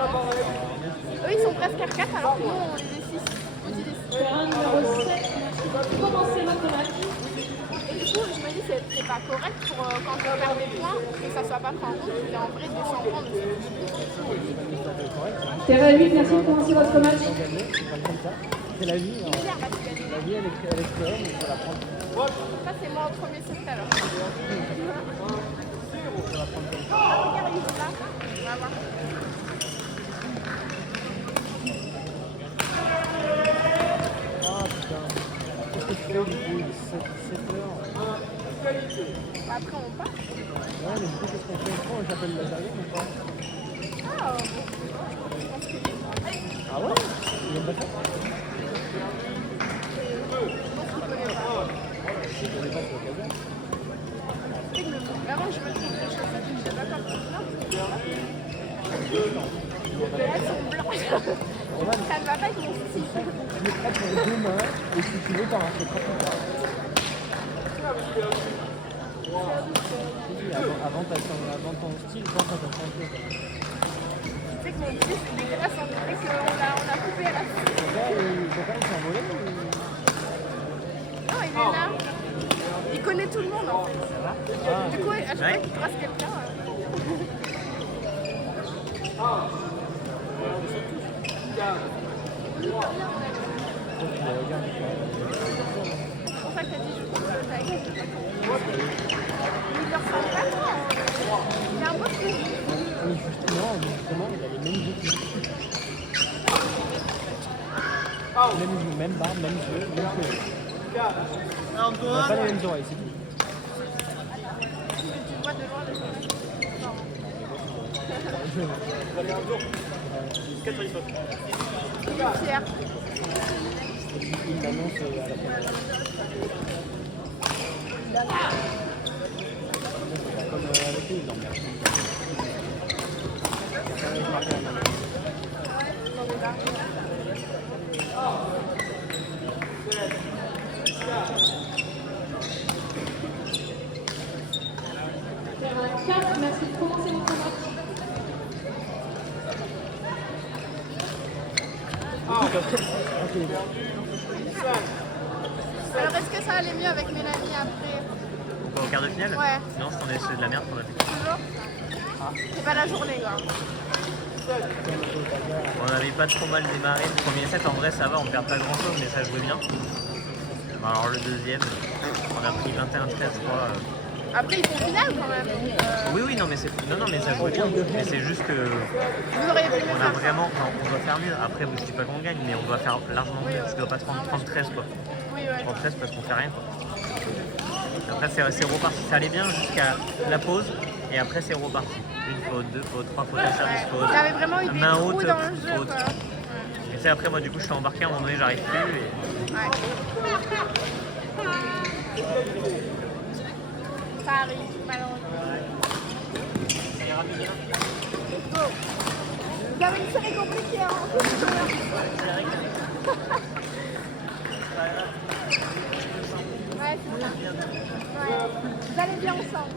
Eux, ils sont presque R4 alors que nous, on les est 6. Terrain numéro 7, commencez votre match. Et du coup, je me dis, c'est pas correct pour quand on perd des points, que ça soit pas pris en compte, qu'il y a en vrai 200 points dessus. Terrain 8, merci de commencer votre match. C'est la vie. C'est bizarre parce qu'il y a des... La vie, elle est créée, il faut la prendre. Ça, c'est moi au premier set alors. Regarde, il est là. On va voir. Ah putain. Qu'est-ce que tu fais du coup? 7 heures. Après, on part. Ouais, mais du coup, qu'est-ce qu'on fait? J'appelle la derrière ou pas? Ah, Ah ouais? Il aime pas ça? Je connais pas ce occasion. Avant, je me trouve les chaussettes, je sais pas quoi faire. Elles sont blanches. Ça ne va pas avec mon style. Je les prends pour les 2 mains et si tu veux, t'en rachèteras plus tard. Avant ton style, quand ça t'a changé. Tu sais que mon petit, c'est dégueulasse, on dirait qu'on l'a coupé à la fin. Ton père, il s'est envolé ou... Non, il est là. Il connaît tout le monde en fait. Du coup, à chaque fois qu'il croise quelqu'un. C'est pour ça que t'as dit je coupe le taille. Il leur ressemble pas trop. Il est un peu fou. Oui, justement, il a les mêmes yeux. Même yeux, même barbe, même yeux, même cheveux. Il n'a pas les mêmes oreilles, c'est tout. Tu vois de loin les choses. Il est fier. Il l'annonce à la fin. Comme avec lui, il l'emmerde. Terrain 4, merci de commencer votre match. Alors, est-ce que ça allait mieux avec Mélanie après? Au quart de finale? Ouais. Non, c'est de la merde qu'on a fait. Toujours? C'est pas la journée, quoi. On n'avait pas trop mal démarré. Le premier set, en vrai, ça va, on perd pas grand chose, mais ça jouait bien. Bon, alors le deuxième, on a pris 21-13, je crois. Après, ils font finale quand même. Oui, non, mais ça jouait bien. Mais c'est juste que Vous auriez pu mieux on a faire. vraiment, enfin, on doit faire mieux. Après, je dis pas qu'on gagne, mais on doit faire largement mieux. Je dois pas 30-13 quoi. Oui, ouais. 30-13 parce qu'on fait rien quoi. Après, c'est reparti. Ça allait bien jusqu'à la pause, et après, c'est reparti. Une faute, deux fautes, trois fautes de service faute. Il y avait vraiment eu des Main trous haute, dans le jeu, faute. quoi. Et c'est après, moi, du coup, je suis embarqué à un moment donné, j'arrive plus. Et... Ouais. Ça arrive, malheureusement. Go. Vous avez une série compliquée, hein. Ouais, c'est ça. Ouais. Vous allez bien ensemble.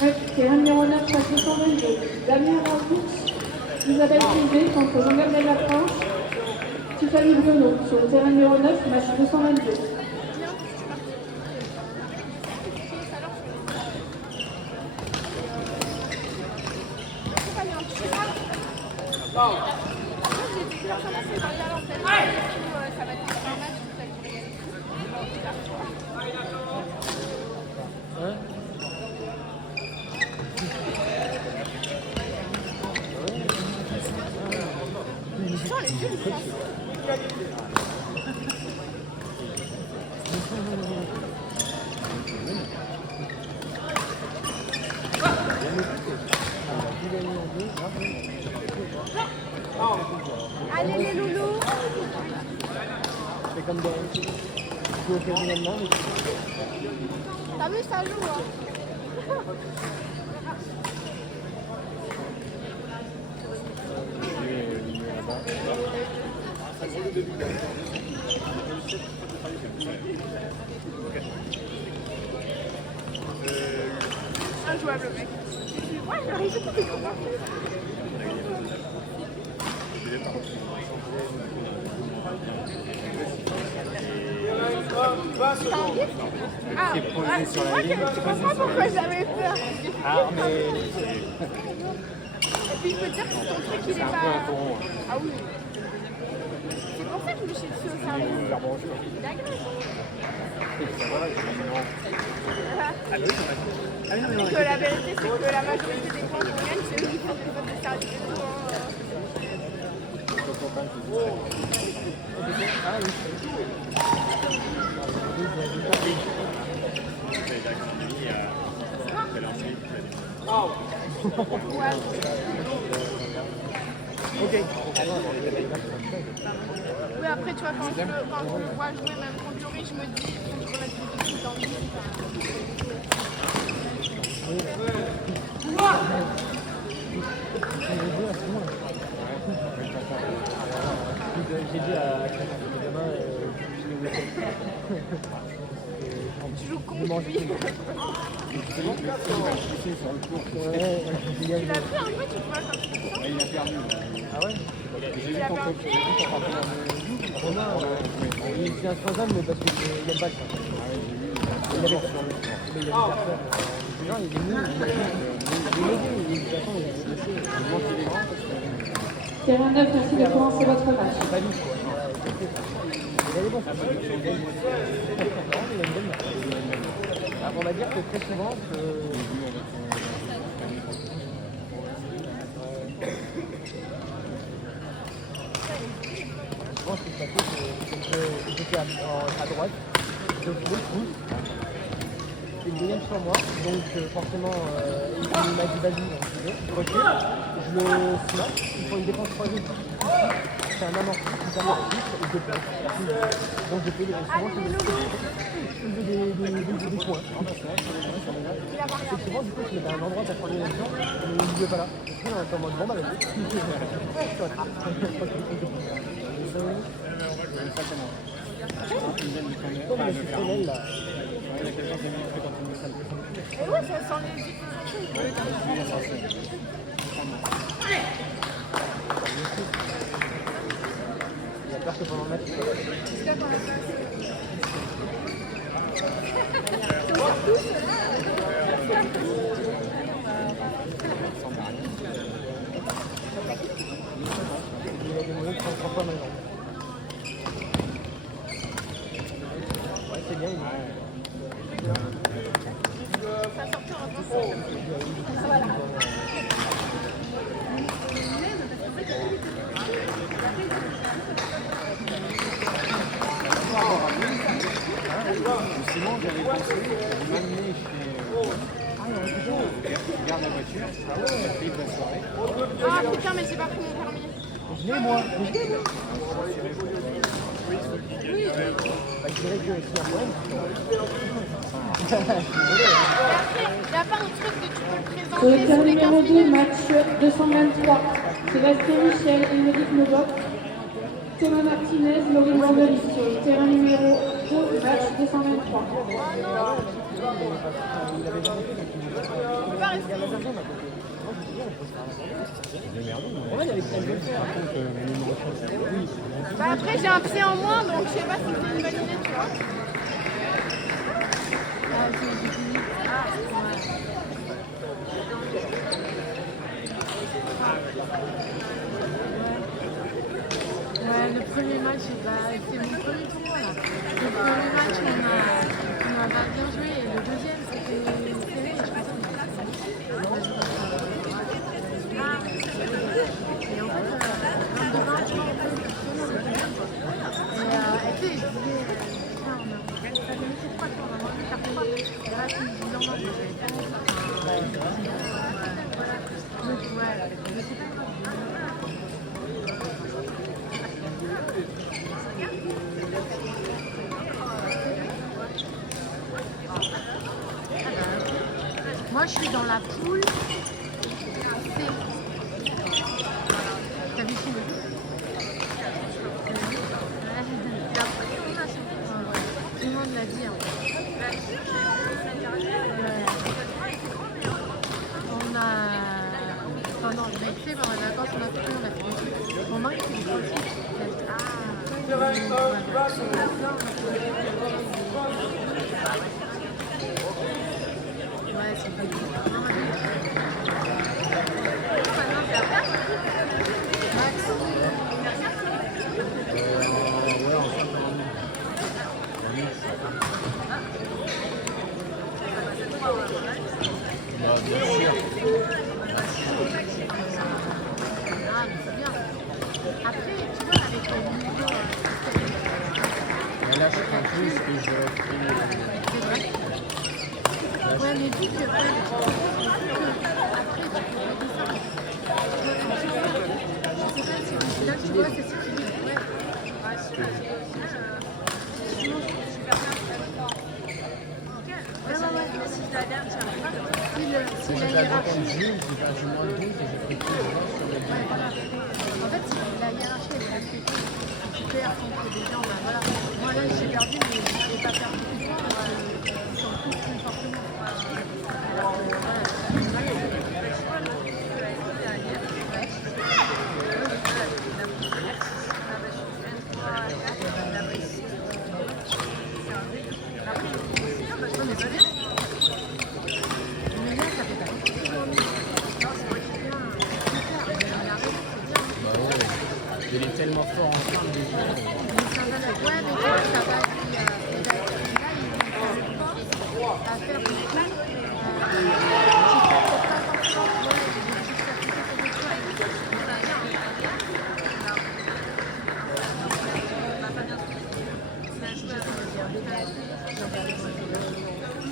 Ouais, terrain numéro 9, place 222. Damien Raoult, Isabelle Privé contre Jean-Gabriel Lafranche. Tiffany Bruno sur le terrain numéro 9, match 222. Ça va être un match où ça devrait gagner. Hein? Allez les loulous. C'est comme dans... Tu joues occasionnellement, mais T'as vu, ça joue, hein. injouable le mec. Ouais, il a réussi tous les combats. C'est un gif? Ah, ouais, c'est moi qui comprends pourquoi j'avais peur. Ah, mais. Et puis je peux te dire que ton truc il est pas. Ah oui. C'est pour ça que je me suis dessus au cerveau. D'accord. Et que la vérité c'est que la majorité des points qu'on gagne c'est eux qui font des votes de service et tout. Ah oui. Ouais. Ok. Oui, après, tu vois, quand je le vois jouer, même contre Laurie, je me dis, il faut que je remette le petit dans le J'ai dit à demain, tu joues contre lui. Tu l'as pris un peu, tu vois, quand tu fais ça. Il a perdu. Ah ouais? Il a perdu. Romain, il est intransable, mais parce qu'il aime pas ça. Il avait personne. Non, il est nul. Il est de toute façon, il est blessé. Terrain 9, merci de commencer votre match. C'est pas lui, quoi. Il est bon, ça va. Il a une bonne marque. Alors, on va dire que très souvent, je pense que ça fait que j'étais à droite, je voulais le coup. C'est une deuxième sur moi, donc forcément il m'a dit vas-y, je recule, je le snap, il faut une défense croisée, c'est un amorti, et je peux. Donc je fais des points. C'est souvent du coup je mets un endroit pour prendre une action, mais il ne veut pas là. Du coup on est en mode bon bah vas-y. Comme le citronnel là. Et ouais, ça sent les yeux. Il a peur que pendant le match. Il a demandé 33 fois maintenant. Ouais, c'est bien. Ça sortit en plus. Voilà. Sinon, j'avais pensé de m'amener chez. Garde la voiture, après il va se soirée. Ah putain, mais j'ai pas pris mon permis. Je l'ai moi. Je l'ai moi. Bah, je dirais que c'est un problème. Et après, il n'y a pas un truc que tu peux le présenter Sur le terrain sur les 15 numéro 2, minutes. match 223. Sébastien Michel et Médéric Novak. Thomas Martinez, Laurie Mandeli. Sur le terrain numéro 2, match 223. On peut pas rester. Bah après, j'ai un pied en moins, donc je sais pas si c'est une bonne idée, tu vois. Ouais, le premier match, c'est mon premier tournoi là. Le premier match, on a bien joué et le deuxième, c'était serré. Je pense que et en fait, 22-20, tu vois, et tu sais, je disais, putain, ça fait une fois qu'on a mangé par fois. Et là, tu me dis non, non, donc ouais, mais c'est pas grave. Moi, je suis dans la poule C. T'as vu qui tout le monde l'a dit. Hein. Ouais. Ouais, c'est pas bon. Ah, mais c'est bien. Après, tu vois, avec le niveau, Mais là, je prends plus que j'aurais pris. c'est vrai. Ouais, mais vu que, après, tu peux redescendre. Je sais pas si là, tu vois, c'est ce qui dit. Ouais. Si la hiérarchie. Comme Jules, j'ai perdu moins de 12 et j'ai pris plus de 20 sur les 2. En fait, si la hiérarchie est respectée, tu perds contre des gens, ben voilà. Moi là, j'ai perdu, mais je n'ai pas perdu tout le temps parce qu'ils sont tous plus fortement. Alors que voilà. Non, mais c'est bien. Mais là, ça fait pas longtemps que j'en ai. Non, c'est bien. Bah ouais, il est tellement fort en train de jouer. Ouais, mais tu vois, ça va être. Là, ils vont force à faire des trucs qui ne font pas forcément. Ouais,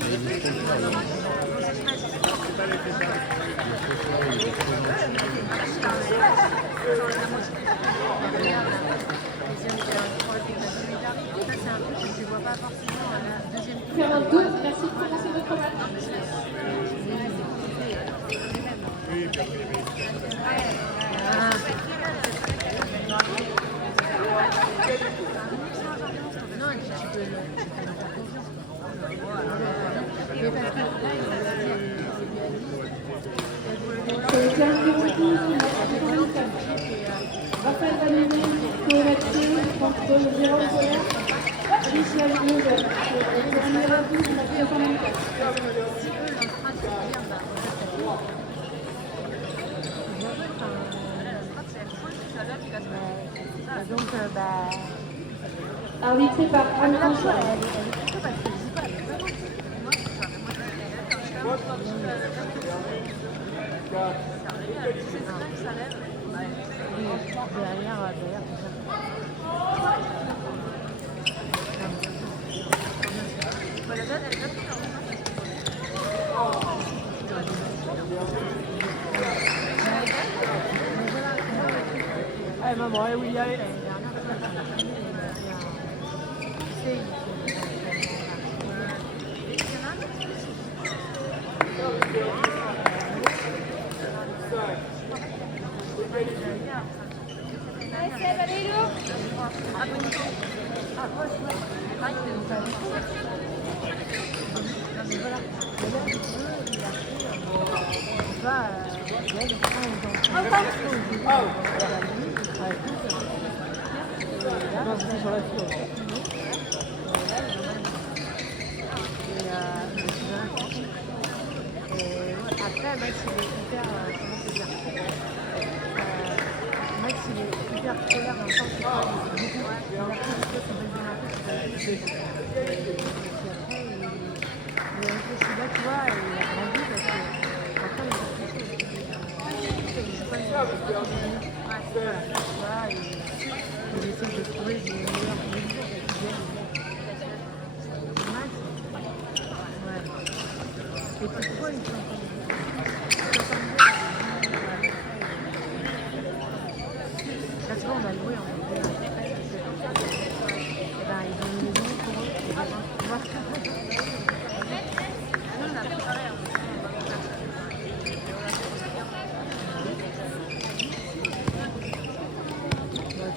des petites Terrain 2, merci de commencer votre match. Non, et puis tu peux leur faire confiance. Mais parce que là, C'est le terrain numéro 12, Raphaël Vanini, Coëvaché, contre Jérôme Colère, Michel Houve, le terrain numéro 12, Mathieu Saint-Marie. si eux, leur phrase, c'est de dire, donc, Arbitré par Anne Franchot. elle est plutôt parce qu'elle joue pas. Derrière, Allez maman, allez oui, allez. Non, c'était sur la fille. Après, Max, il est hyper. Comment te dire Max, il est hyper scolaire dans le sens où il parle beaucoup. Il a pris des choses, il puis après, il réfléchit là, tu vois, et il a grandi parce que après, il réfléchit. Il joue pas une voilà, tu vois, il essaie de trouver des meilleures mesures quotidiennes. Max, ouais. Et pourquoi ils sont là, tu vois, on a loué en fait. Et ben, ils ont une maison pour eux. Et ben, tu vois. Nous, on a fait pareil.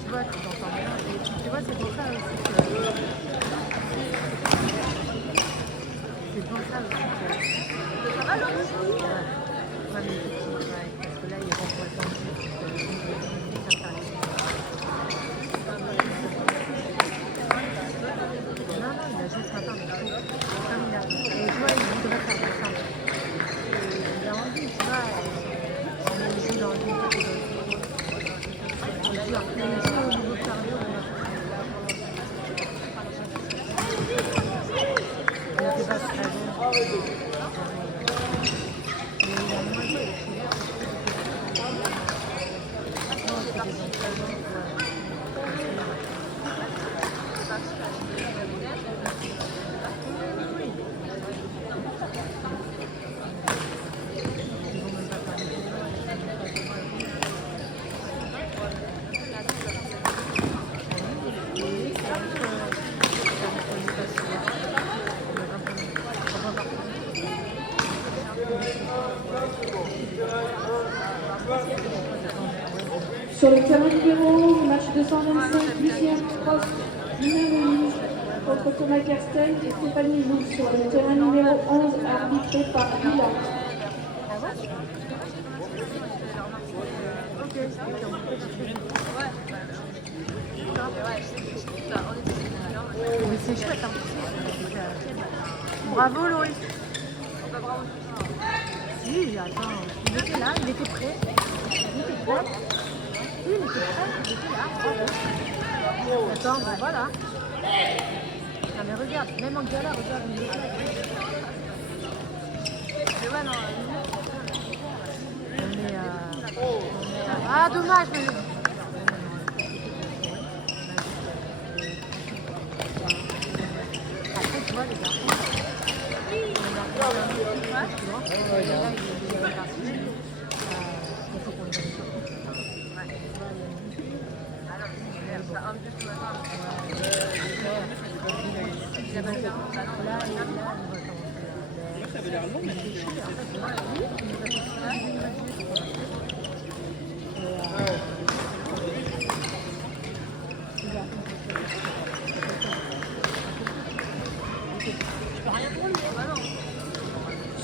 Tu vois, tu t'entends bien. Et tu vois, c'est pour ça aussi que. C'est pour ça aussi que. Ça va, Laurent? Ouais, mais ouais, parce que là, il rentre pas le temps de Sur le terrain numéro 11, match 225, Lucien Prost, Lina Moïse contre Thomas Kersten et Stéphanie Lou. Sur le terrain numéro 11, arbitré par Lila. Mais c'est chouette, hein. Bravo Loïc. Si, attends, il était là, il était prêt. Il était prêt. Si, il était prêt, il était là. Bravo. Attends, ben voilà. Non mais regarde, même en galère, regarde, il est là. Mais ouais, non, ah, dommage, mais... Après, tu vois, les garçons, on a un petit match, tu vois, et là, il est parti. Il faut qu'on les donne ça. Ouais. Alors, c'est un peu plus matin. Là, il va commencer. Ça avait l'air long, mais c'est chiant.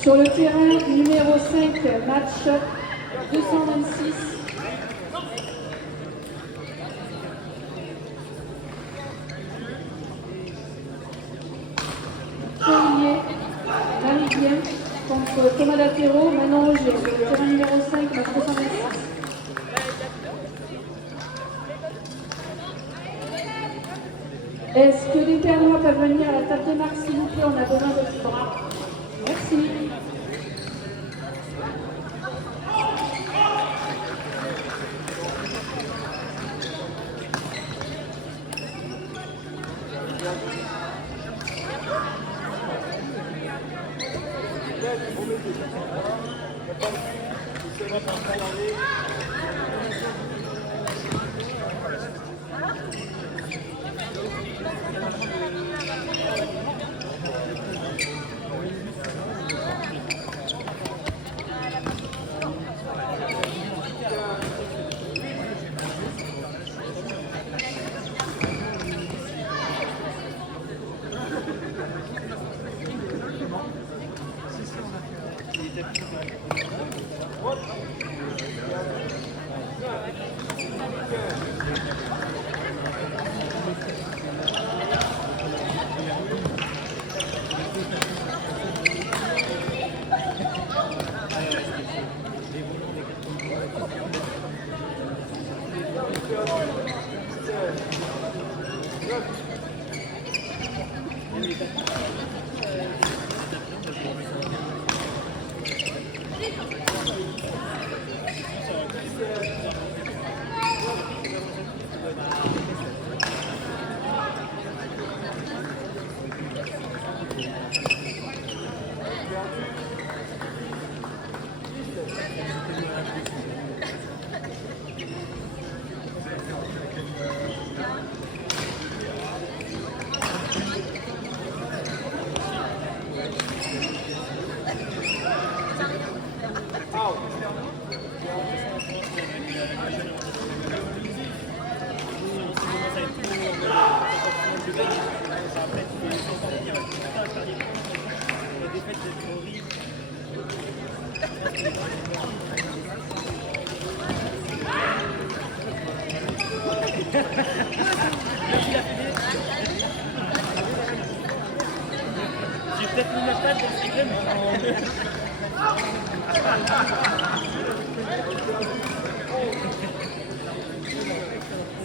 Sur le terrain numéro 5, match 226. Chevalier, Marie-Bien contre Thomas Latero, Manon Roger. Sur le terrain numéro 5, match 226. Est-ce que les Ternois peuvent venir à la table de marque, s'il vous plaît? On a besoin de bras. Merci. J'ai peut-être mis ma patte dans ce game,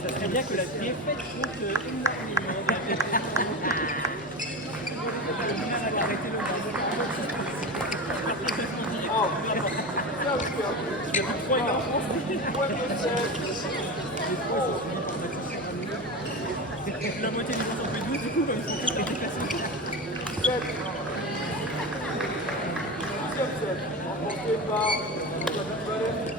ça serait bien que la défaite compte énormément. Il y a plus de 3 gars en France. La moitié des gens sont fait 12 du coup, comme ils sont tous les déplacés. 7. Remporté par 21-7.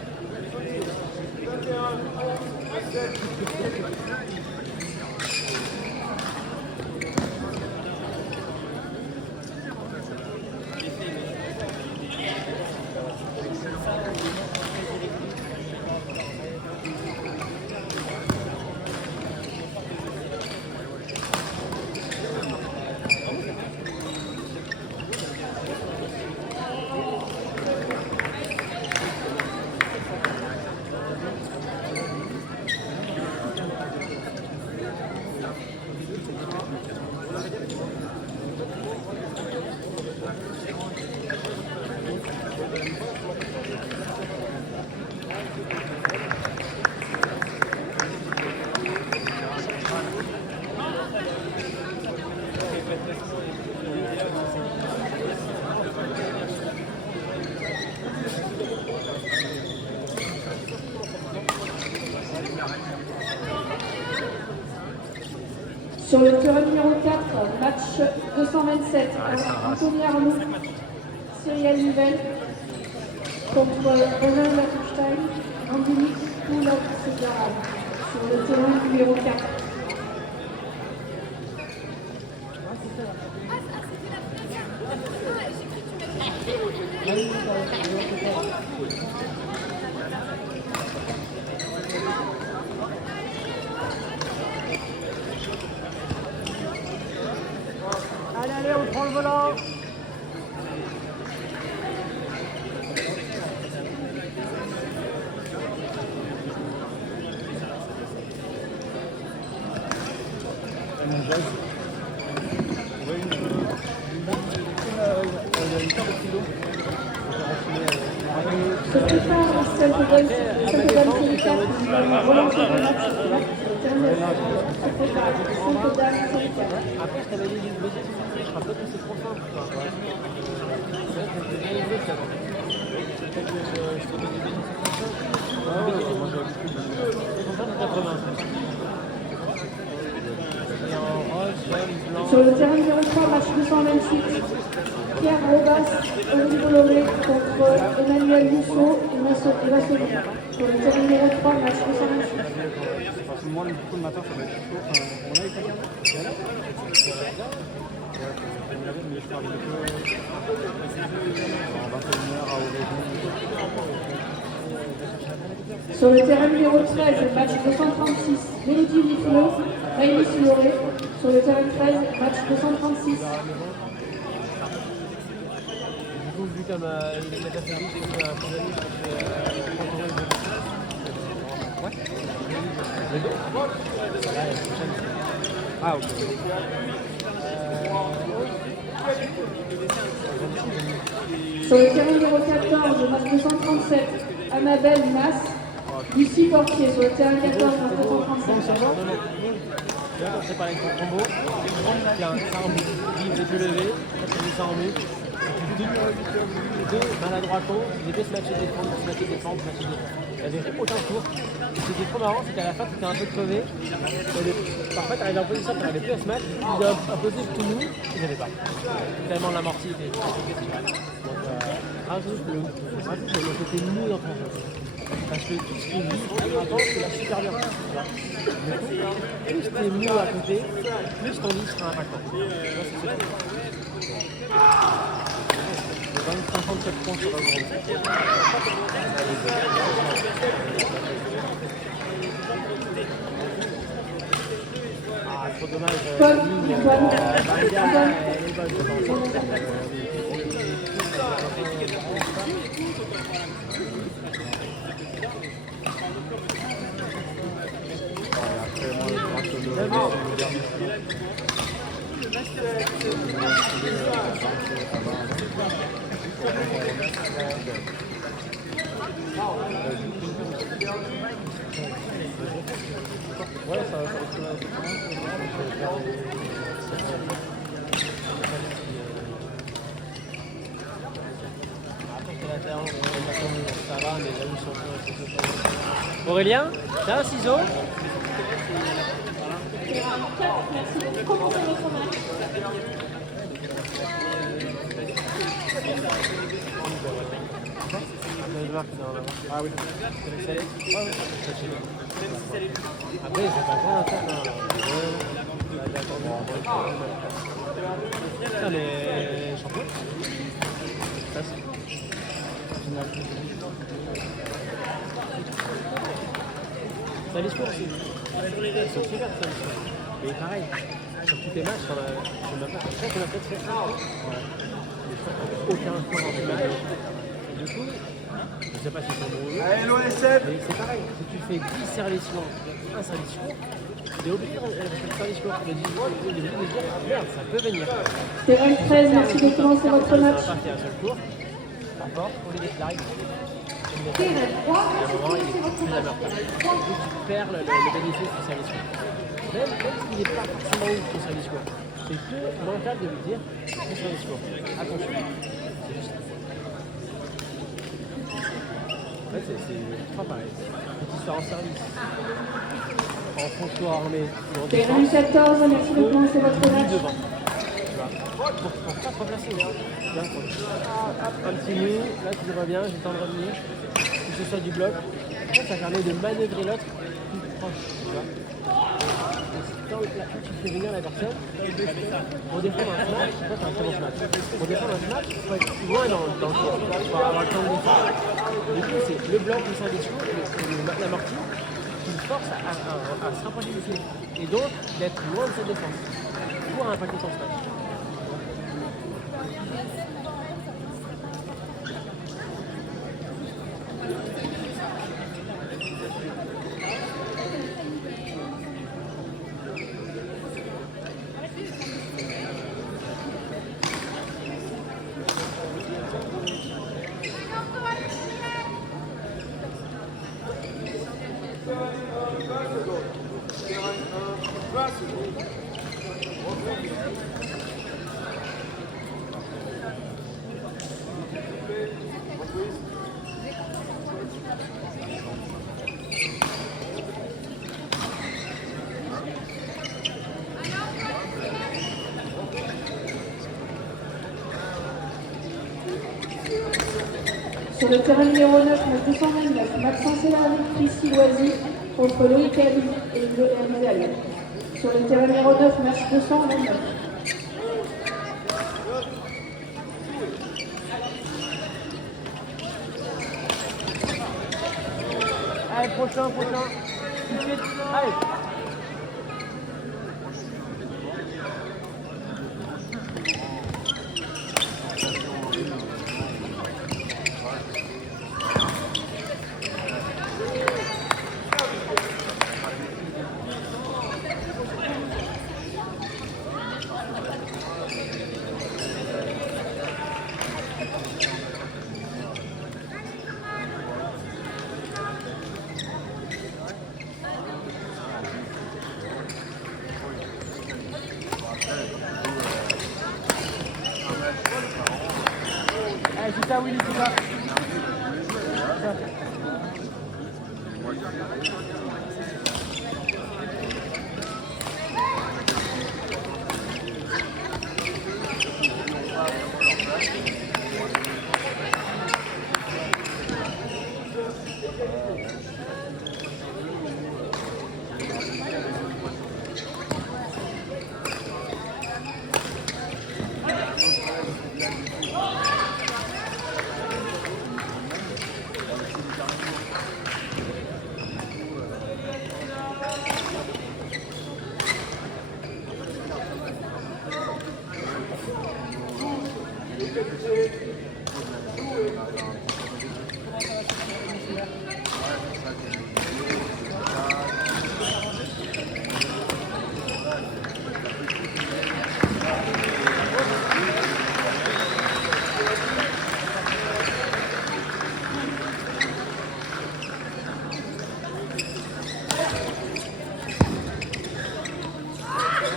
Sur le terrain numéro 4, match 227, Anthony Arnaud, Cyril Nivelle contre Romain Latustein, Angélique Poulot-Ségaral. Sur le terrain numéro 4. Allez, on prend le volant. Se prépare Saint-Odile Solitaire, nous allons relancer le match sur le terrain. Se prépare Saint-Odile Solitaire. Après, je t'avais dit une bêtise, je crois pas que c'est trop simple. Quoi. Ouais. C'est vrai que j'ai bien aimé ça. Peut-être que je te donne des bêtises comme ça. Ouais, moi j'ai l'habitude de 80. Et en rose, jaune, blanc. Sur le terrain numéro 3, match 228, Pierre Robas, Olivier Bolloré contre Emmanuel Rousseau et Massoli. Sur le terrain numéro 3, match 228. Moi, du coup, le matin, ça va être chaud. Enfin, on a été regardé. Mais je parle de peu. En 21h à Oregon. Sur le terrain numéro 13, match 236, Mélodie Lifleux, Maïlis Loré. Sur le terrain 13, match 236. Du coup, vu comme il est assez vite, et que pour gagner, je fais 30 euros. Ouais. Les deux. Là, la prochaine, c'est... Ah, ok. Sur le terrain numéro 14, match 237, Annabelle Mas, Lucie Portier. Sur le terrain 14, match 237. Là, on prépare avec ton combo, il y a un ça en mute, livre les yeux levés, ça c'est mis ça en mute. Deux maladroitons, les deux se matchaient défendre, se matchaient défendre, se matchaient défendre. Il n'y avait aucun tour. Ce qui était trop marrant, c'est qu'à la fin, tu étais un peu crevé. Parfois, tu arrivais en position, tu n'arrivais plus à se match, tu dois imposer tout nous, ils n'avaient pas. Tellement l'amorti était. Donc, rajoute le côté mou dans ton jeu. Parce que tout ce qui est vif, avant, tu l'as super bien. Du coup, plus tu es mou à côté, plus ton livre sera impactant. C'est 57 points sur la grande. Ah, trop dommage. Paul, Elle est bonne, je ouais, ça va Aurélien, t'as un ciseau? Merci. Commencez votre match. Ah oui. Après, c'est pas grand, ça, les champions. Ça, c'est l'histoire aussi. Ils sont super, ça, mais pareil, sur tous tes matchs, je sais même pas. Je crois qu'on a peut-être fait un. Aucun score dans tes matchs. Et du coup, je ne sais pas si c'est bon ou non. Allez, l'OSF! Mais c'est pareil, si tu fais 10 services courts, un service court, tu es obligé de faire le service court. Le 10 jours, il est obligé de dire, merde, ça peut venir. Terrain 13, merci de commencer votre match. Ça va pas faire un seul cours. D'accord, pour les déclarer. Terrain 3, À un merci de moment, il commencer est votre plus la match. meilleure. Du coup, tu perds le bénéfice du service court. Même s'il n'est pas forcément ouf ton service court. C'est que mental de lui dire, ton service court. Attention. C'est juste ça. En fait, c'est pas pareil. Petite histoire en service. en fonction armé sur Terrain 14, merci de commencer votre match. devant. Pour pas te replacer. Continue, là tu reviens, j'ai le temps de revenir. Que ce soit du bloc. Ça permet de manœuvrer l'autre plus proche. Tu vois. Quand tu fais venir la personne, pour défendre un smash, toi t'as un très bon smash. Pour défendre un smash, il faut être plus loin dans le tour pour avoir le temps de défendre. Du coup, c'est le bloc, le syndiction et l'amorti qui le force à se rapprocher du filet. Et donc d'être loin de sa défense pour impacter ton smash. Sur le terrain numéro 9, match 229, Maxence Célari avec Christy Loisy contre Loïc Ali et Rizal. Sur le terrain numéro 9, match 229. Allez, prochain. Tout de suite. Allez. Allez, c'est ça, Willy, c'est ça.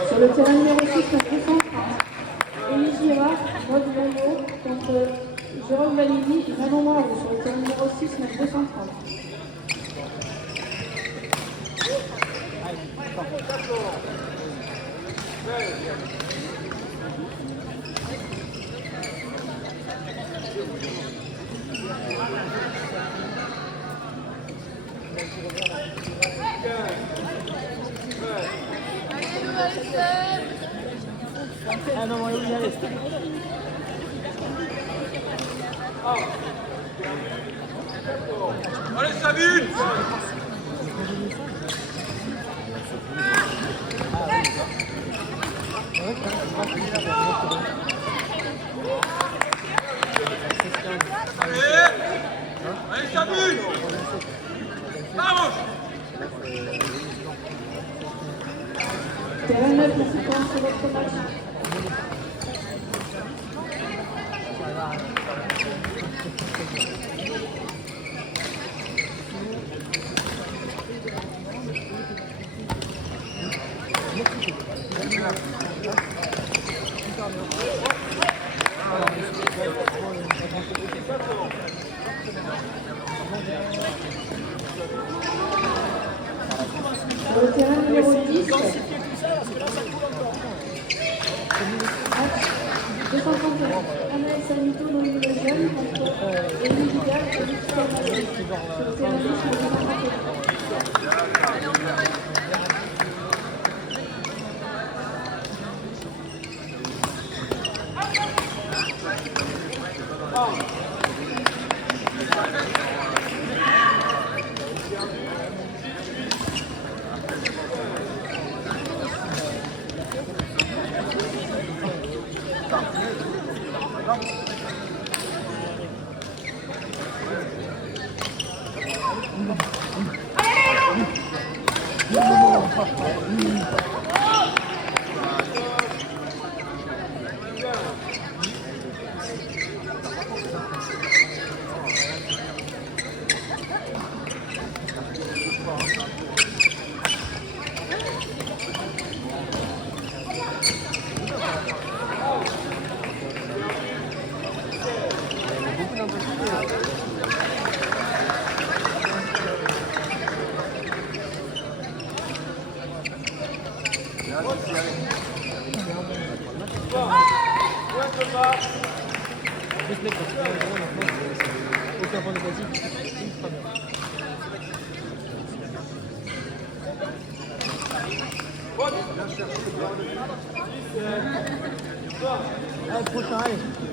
Sur le terrain numéro 6, match 230, Élie Girard, Maud Vaillot contre Jérôme Validi et Manon Moirou. Sur le terrain numéro 6, match 230. Ah non, oui, allez. Allez, Sabine! Allez, Sabine! Vamos! Terrain 9, merci de commencer votre match. sur le terrain gauche, le numéro 31. On peut se mettre parce que maintenant, c'est aucun point négatif, c'est ultra bien. Ah, prochain, allez.